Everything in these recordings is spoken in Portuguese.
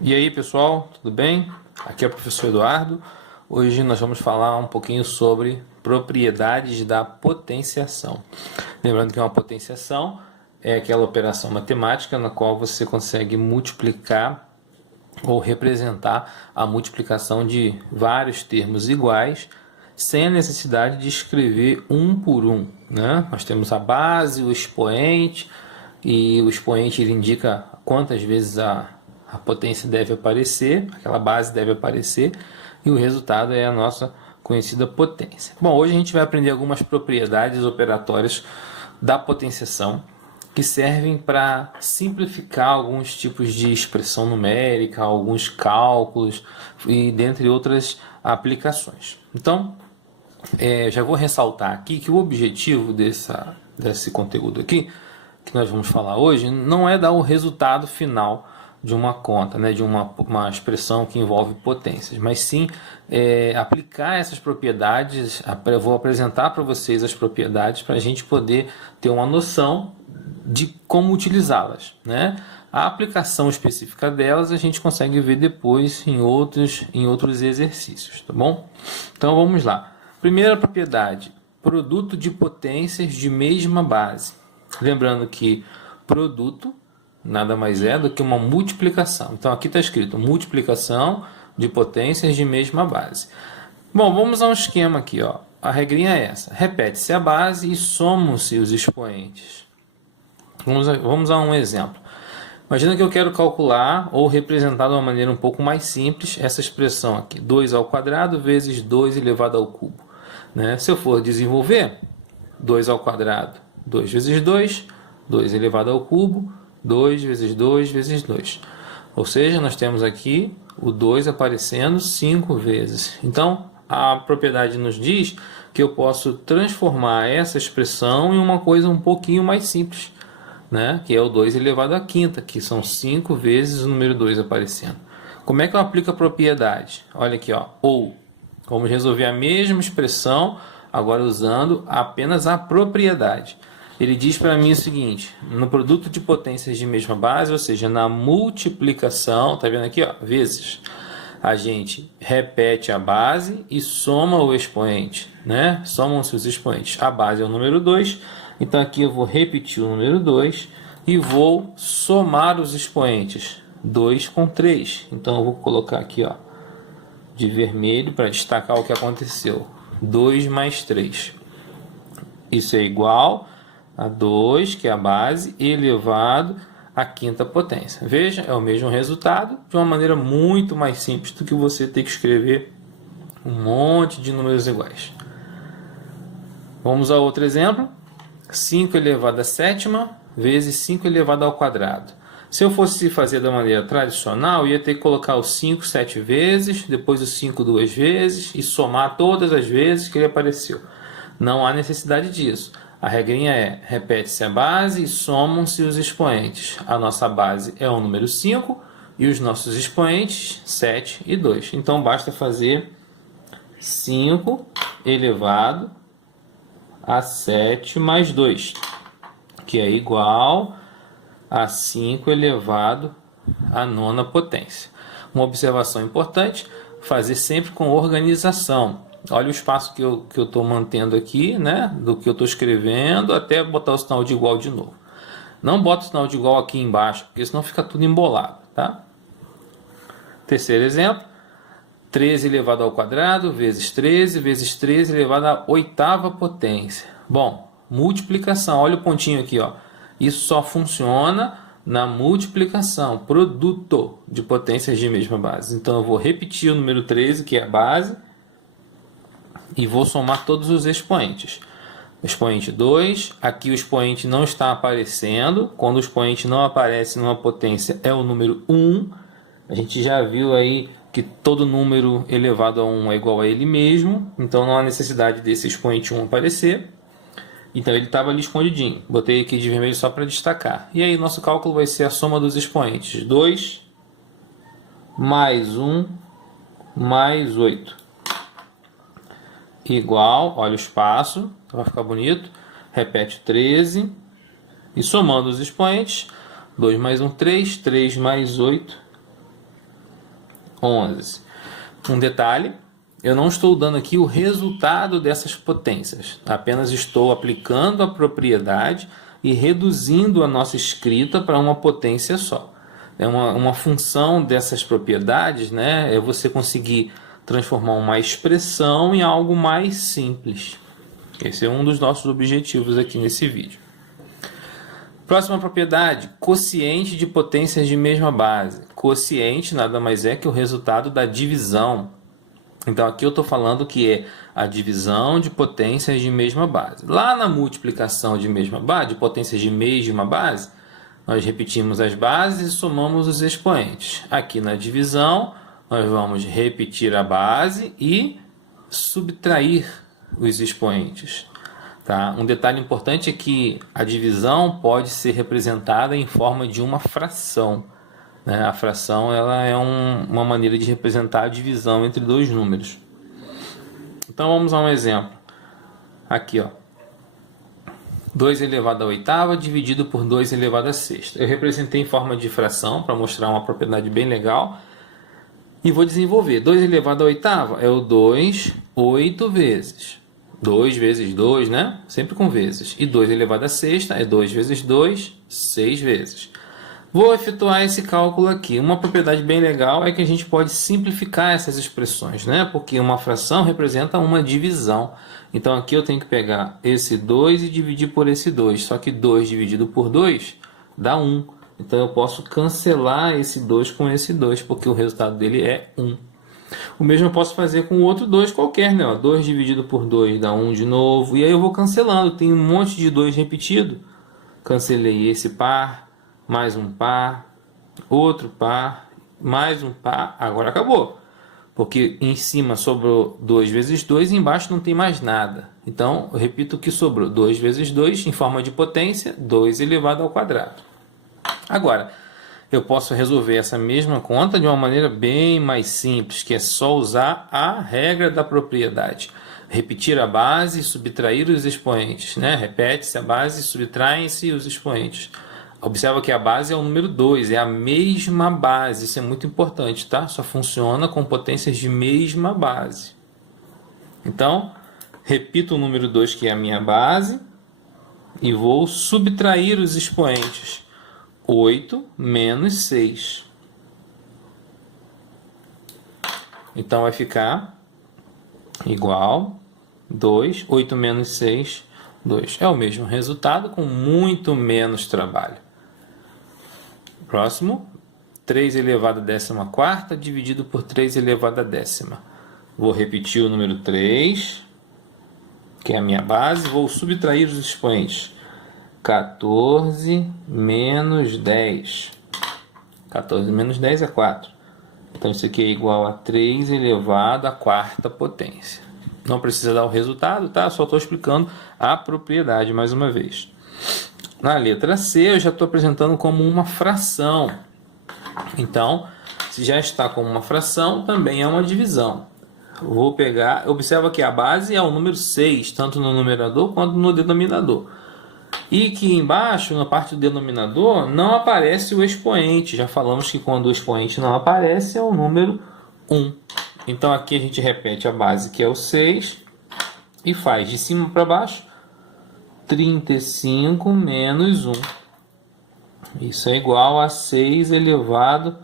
E aí pessoal, tudo bem? Aqui é o professor Eduardo. Hoje nós vamos falar um pouquinho sobre propriedades da potenciação. Lembrando que uma potenciação é aquela operação matemática na qual você consegue multiplicar ou representar a multiplicação de vários termos iguais sem a necessidade de escrever um por um, né? Nós temos a base, o expoente, e o expoente ele indica quantas vezes a potência deve aparecer, aquela base deve aparecer, e o resultado é a nossa conhecida potência. Bom, hoje a gente vai aprender algumas propriedades operatórias da potenciação que servem para simplificar alguns tipos de expressão numérica, alguns cálculos e dentre outras aplicações. Então, já vou ressaltar aqui que o objetivo desse conteúdo aqui, que nós vamos falar hoje, não é dar o resultado final de uma conta, né, de uma expressão que envolve potências, mas sim aplicar essas propriedades. Eu vou apresentar para vocês as propriedades para a gente poder ter uma noção de como utilizá-las, né? A aplicação específica delas a gente consegue ver depois em outros exercícios, tá bom? Então vamos lá. Primeira propriedade, produto de potências de mesma base. Lembrando que produto nada mais é do que uma multiplicação. Então aqui está escrito multiplicação de potências de mesma base. Bom, vamos a um esquema aqui, ó. A regrinha é essa: repete-se a base e somam-se os expoentes. Vamos a um exemplo. Imagina que eu quero calcular ou representar de uma maneira um pouco mais simples essa expressão aqui, 2 ao quadrado vezes 2 elevado ao cubo, né? Se eu for desenvolver, 2 ao quadrado, 2 vezes 2, 2 elevado ao cubo, 2 vezes 2 vezes 2. Ou seja, nós temos aqui o 2 aparecendo 5 vezes. Então, a propriedade nos diz que eu posso transformar essa expressão em uma coisa um pouquinho mais simples, né? Que é o 2 elevado à quinta, que são 5 vezes o número 2 aparecendo. Como é que eu aplico a propriedade? Olha aqui, ó, ou. Vamos resolver a mesma expressão, agora usando apenas a propriedade. Ele diz para mim o seguinte: no produto de potências de mesma base, ou seja, na multiplicação, tá vendo aqui, ó, vezes, a gente repete a base e soma o expoente, né? Somam-se os expoentes. A base é o número 2, então aqui eu vou repetir o número 2 e vou somar os expoentes, 2 com 3. Então eu vou colocar aqui, ó, de vermelho para destacar o que aconteceu. 2 mais 3. Isso é igual a 2, que é a base, elevado à quinta potência. Veja, é o mesmo resultado, de uma maneira muito mais simples do que você ter que escrever um monte de números iguais. Vamos a outro exemplo. 5 elevado à sétima vezes 5 elevado ao quadrado. Se eu fosse fazer da maneira tradicional, eu ia ter que colocar o 5 7 vezes, depois o 5 2 vezes e somar todas as vezes que ele apareceu. Não há necessidade disso. A regrinha é: repete-se a base e somam-se os expoentes. A nossa base é o número 5 e os nossos expoentes 7 e 2. Então basta fazer 5 elevado a 7 mais 2, que é igual a 5 elevado à nona potência. Uma observação importante: fazer sempre com organização. Olha o espaço que eu estou mantendo aqui, né? Do que eu estou escrevendo até botar o sinal de igual de novo. Não bota o sinal de igual aqui embaixo, porque senão fica tudo embolado, tá? Terceiro exemplo: 13 elevado ao quadrado vezes 13 elevado à oitava potência. Bom, multiplicação. Olha o pontinho aqui, ó. Isso só funciona na multiplicação, produto de potências de mesma base. Então eu vou repetir o número 13, que é a base, e vou somar todos os expoentes. Expoente 2, aqui o expoente não está aparecendo. Quando o expoente não aparece numa potência, é o número 1. A gente já viu aí que todo número elevado a 1 é igual a ele mesmo, então não há necessidade desse expoente 1 aparecer. Então ele estava ali escondidinho. Botei aqui de vermelho só para destacar. E aí nosso cálculo vai ser a soma dos expoentes: 2 mais 1 mais 8. Igual, olha o espaço, vai ficar bonito. Repete 13 e somando os expoentes: 2 mais 1, 3, 3 mais 8 11. Um detalhe, eu não estou dando aqui o resultado dessas potências, apenas estou aplicando a propriedade e reduzindo a nossa escrita para uma potência só. É uma função dessas propriedades, né? É você conseguir transformar uma expressão em algo mais simples. Esse é um dos nossos objetivos aqui nesse vídeo. Próxima propriedade, quociente de potências de mesma base. Quociente nada mais é que o resultado da divisão. Então aqui eu estou falando que é a divisão de potências de mesma base. Lá na multiplicação de mesma base, de potências de mesma base, nós repetimos as bases e somamos os expoentes. Aqui na divisão, nós vamos repetir a base e subtrair os expoentes. Tá? Um detalhe importante é que a divisão pode ser representada em forma de uma fração. Né? A fração ela é uma maneira de representar a divisão entre dois números. Então vamos a um exemplo. Aqui, ó. 2 elevado à oitava dividido por 2 elevado à sexta. Eu representei em forma de fração para mostrar uma propriedade bem legal. E vou desenvolver. 2 elevado à oitava é o 2, 8 vezes. 2 vezes 2, né? Sempre com vezes. E 2 elevado à sexta é 2 vezes 2, 6 vezes. Vou efetuar esse cálculo aqui. Uma propriedade bem legal é que a gente pode simplificar essas expressões, né? Porque uma fração representa uma divisão. Então aqui eu tenho que pegar esse 2 e dividir por esse 2. Só que 2 dividido por 2 dá 1. Então eu posso cancelar esse 2 com esse 2, porque o resultado dele é 1. O mesmo eu posso fazer com outro 2 qualquer, né? 2 dividido por 2 dá 1 de novo. E aí eu vou cancelando. Tem um monte de 2 repetido. Cancelei esse par. Mais um par, outro par, mais um par, agora acabou. Porque em cima sobrou 2 vezes 2 e embaixo não tem mais nada. Então, eu repito o que sobrou. 2 vezes 2 em forma de potência, 2 elevado ao quadrado. Agora, eu posso resolver essa mesma conta de uma maneira bem mais simples, que é só usar a regra da propriedade. Repetir a base e subtrair os expoentes. Né? Repete-se a base e subtraem-se os expoentes. Observa que a base é o número 2, é a mesma base, isso é muito importante, tá? Só funciona com potências de mesma base. Então, repito o número 2, que é a minha base, e vou subtrair os expoentes. 8 menos 6. Então, vai ficar igual 2, 8 menos 6, 2. É o mesmo resultado, com muito menos trabalho. Próximo, 3 elevado à 14ª dividido por 3 elevado à 10ª. Vou repetir o número 3, que é a minha base, vou subtrair os expoentes. 14 menos 10. 14 menos 10 é 4. Então isso aqui é igual a 3 elevado à 4ª potência. Não precisa dar o resultado, tá? Só estou explicando a propriedade mais uma vez. Na letra C, eu já estou apresentando como uma fração. Então, se já está como uma fração, também é uma divisão. Vou pegar, observa que a base é o número 6, tanto no numerador quanto no denominador. E que embaixo, na parte do denominador, não aparece o expoente. Já falamos que quando o expoente não aparece, é o número 1. Então, aqui a gente repete a base, que é o 6, e faz de cima para baixo 35 menos 1. Isso é igual a 6 elevado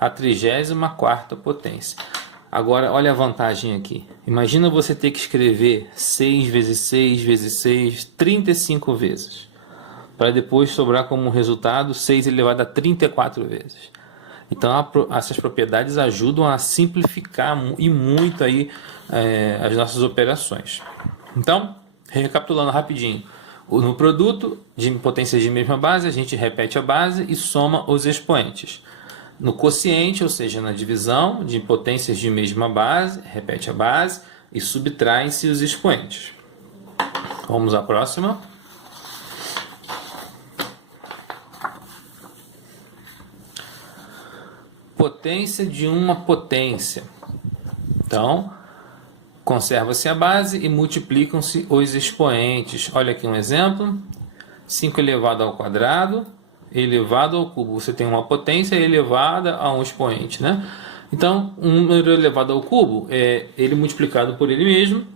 à 34ª potência. Agora, olha a vantagem aqui. Imagina você ter que escrever 6 vezes 6 vezes 6, 35 vezes. Para depois sobrar como resultado 6 elevado a 34 vezes. Então, essas propriedades ajudam a simplificar e muito aí, as nossas operações. Então, recapitulando rapidinho. No produto de potências de mesma base, a gente repete a base e soma os expoentes. No quociente, ou seja, na divisão de potências de mesma base, repete a base e subtraem-se os expoentes. Vamos à próxima. Potência de uma potência. Então, conserva-se a base e multiplicam-se os expoentes. Olha aqui um exemplo. 5 elevado ao quadrado elevado ao cubo. Você tem uma potência elevada a um expoente, né? Então, um número elevado ao cubo é ele multiplicado por ele mesmo,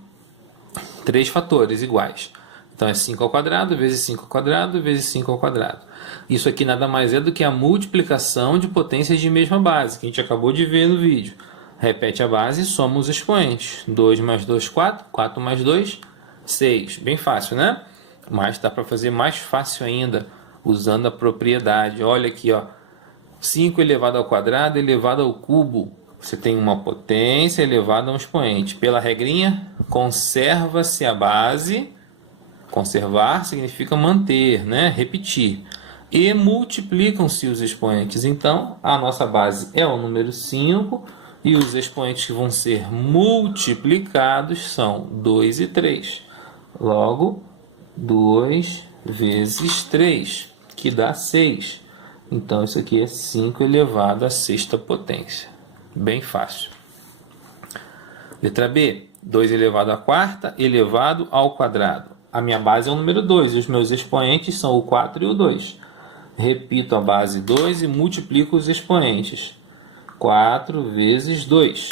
3 fatores iguais. Então, é 5 ao quadrado vezes 5 ao quadrado vezes 5 ao quadrado. Isso aqui nada mais é do que a multiplicação de potências de mesma base, que a gente acabou de ver no vídeo. Repete a base e soma os expoentes. 2 mais 2, 4. 4 mais 2, 6. Bem fácil, né? Mas dá para fazer mais fácil ainda, usando a propriedade. Olha aqui, ó. 5 elevado ao quadrado elevado ao cubo. Você tem uma potência elevada a um expoente. Pela regrinha, conserva-se a base. Conservar significa manter, né? Repetir. E multiplicam-se os expoentes. Então, a nossa base é o número 5 e os expoentes que vão ser multiplicados são 2 e 3. Logo, 2 vezes 3, que dá 6. Então, isso aqui é 5 elevado à sexta potência. Bem fácil. Letra B, 2 elevado à quarta elevado ao quadrado. A minha base é o número 2 e os meus expoentes são o 4 e o 2. Repito a base 2 e multiplico os expoentes. 4 vezes 2.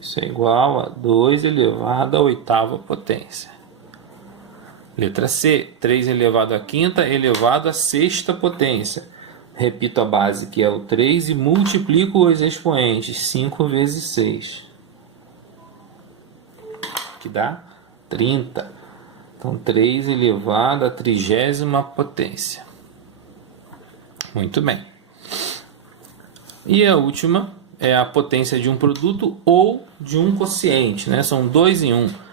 Isso é igual a 2 elevado à oitava potência. Letra C, 3 elevado à quinta elevado à sexta potência. Repito a base, que é o 3, e multiplico os expoentes. 5 vezes 6. Que dá 30. Então, 3 elevado à trigésima potência. Muito bem. E a última é a potência de um produto ou de um quociente, né? São 2 em 1.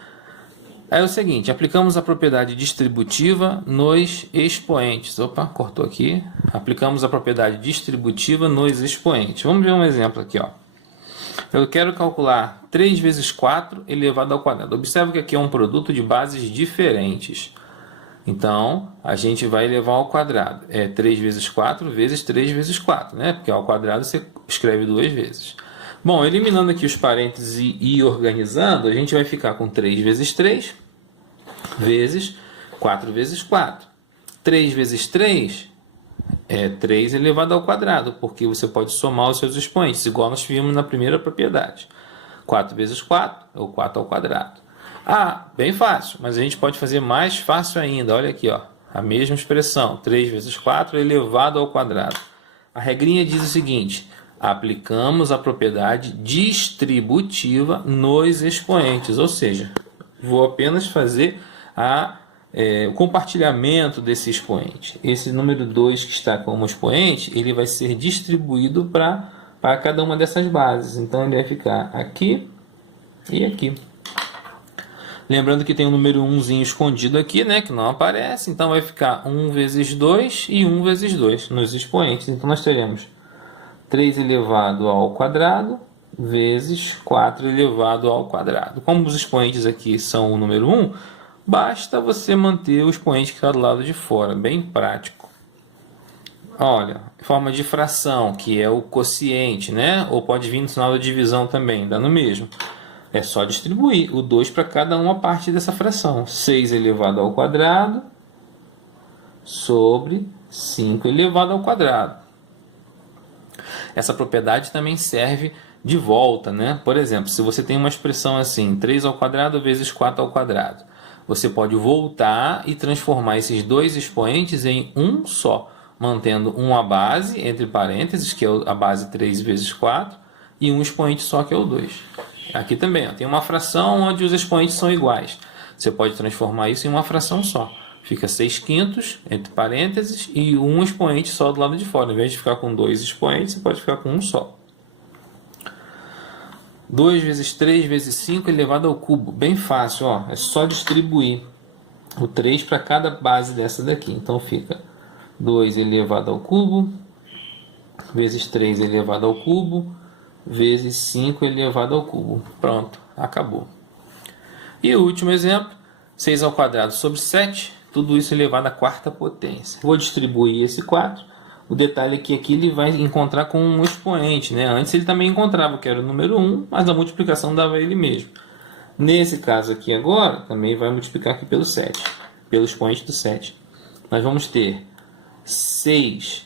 Aí é o seguinte, aplicamos a propriedade distributiva nos expoentes. Opa, cortou aqui. Aplicamos a propriedade distributiva nos expoentes. Vamos ver um exemplo aqui, ó. Eu quero calcular 3 vezes 4 elevado ao quadrado. Observe que aqui é um produto de bases diferentes. Então, a gente vai elevar ao quadrado. É 3 vezes 4 vezes 3 vezes 4, né? Porque ao quadrado você escreve 2 vezes. Bom, eliminando aqui os parênteses e organizando, a gente vai ficar com 3 vezes 3 vezes 4 vezes 4. 3 vezes 3 é 3 elevado ao quadrado, porque você pode somar os seus expoentes, igual nós vimos na primeira propriedade. 4 vezes 4 é o 4 ao quadrado. Ah, bem fácil, mas a gente pode fazer mais fácil ainda. Olha aqui, ó, a mesma expressão, 3 vezes 4 elevado ao quadrado. A regrinha diz o seguinte, aplicamos a propriedade distributiva nos expoentes, ou seja, vou apenas fazer o compartilhamento desse expoente. Esse número 2 que está como expoente, ele vai ser distribuído para cada uma dessas bases. Então, ele vai ficar aqui e aqui. Lembrando que tem um número 1zinho escondido aqui, né, que não aparece. Então, vai ficar 1 vezes 2 e 1 vezes 2 nos expoentes. Então, nós teremos 3 elevado ao quadrado vezes 4 elevado ao quadrado. Como os expoentes aqui são o número 1, basta você manter o expoente que está do lado de fora. Bem prático. Olha, forma de fração, que é o quociente, né? Ou pode vir no sinal da divisão também, dá no mesmo. É só distribuir o 2 para cada uma parte dessa fração. 6 elevado ao quadrado sobre 5 elevado ao quadrado. Essa propriedade também serve de volta, né? Por exemplo, se você tem uma expressão assim, 3 ao quadrado vezes 4 ao quadrado, você pode voltar e transformar esses dois expoentes em um só, mantendo uma base, entre parênteses, que é a base 3 vezes 4, e um expoente só, que é o 2. Aqui também, ó, tem uma fração onde os expoentes são iguais. Você pode transformar isso em uma fração só. Fica 6/5, entre parênteses, e um expoente só do lado de fora. Em vez de ficar com 2 expoentes, você pode ficar com um só. 2 vezes 3 vezes 5 elevado ao cubo. Bem fácil, ó. É só distribuir o 3 para cada base dessa daqui. Então fica 2 elevado ao cubo, vezes 3 elevado ao cubo, vezes 5 elevado ao cubo. Pronto, acabou. E o último exemplo, 6 ao quadrado sobre 7, tudo isso elevado à quarta potência. Vou distribuir esse 4. O detalhe é que aqui ele vai encontrar com um expoente, né? Antes ele também encontrava, que era o número 1, mas a multiplicação dava ele mesmo. Nesse caso aqui agora, também vai multiplicar aqui pelo 7, pelo expoente do 7. Nós vamos ter 6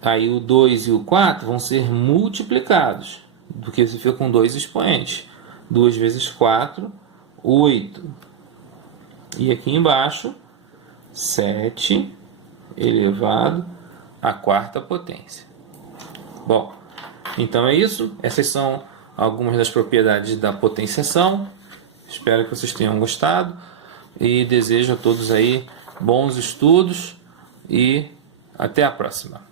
Aí o 2 e o 4 vão ser multiplicados, porque você fica com dois expoentes. 2 vezes 4, 8. E aqui embaixo, 7 elevado à quarta potência. Bom, então é isso. Essas são algumas das propriedades da potenciação. Espero que vocês tenham gostado e desejo a todos aí bons estudos e até a próxima.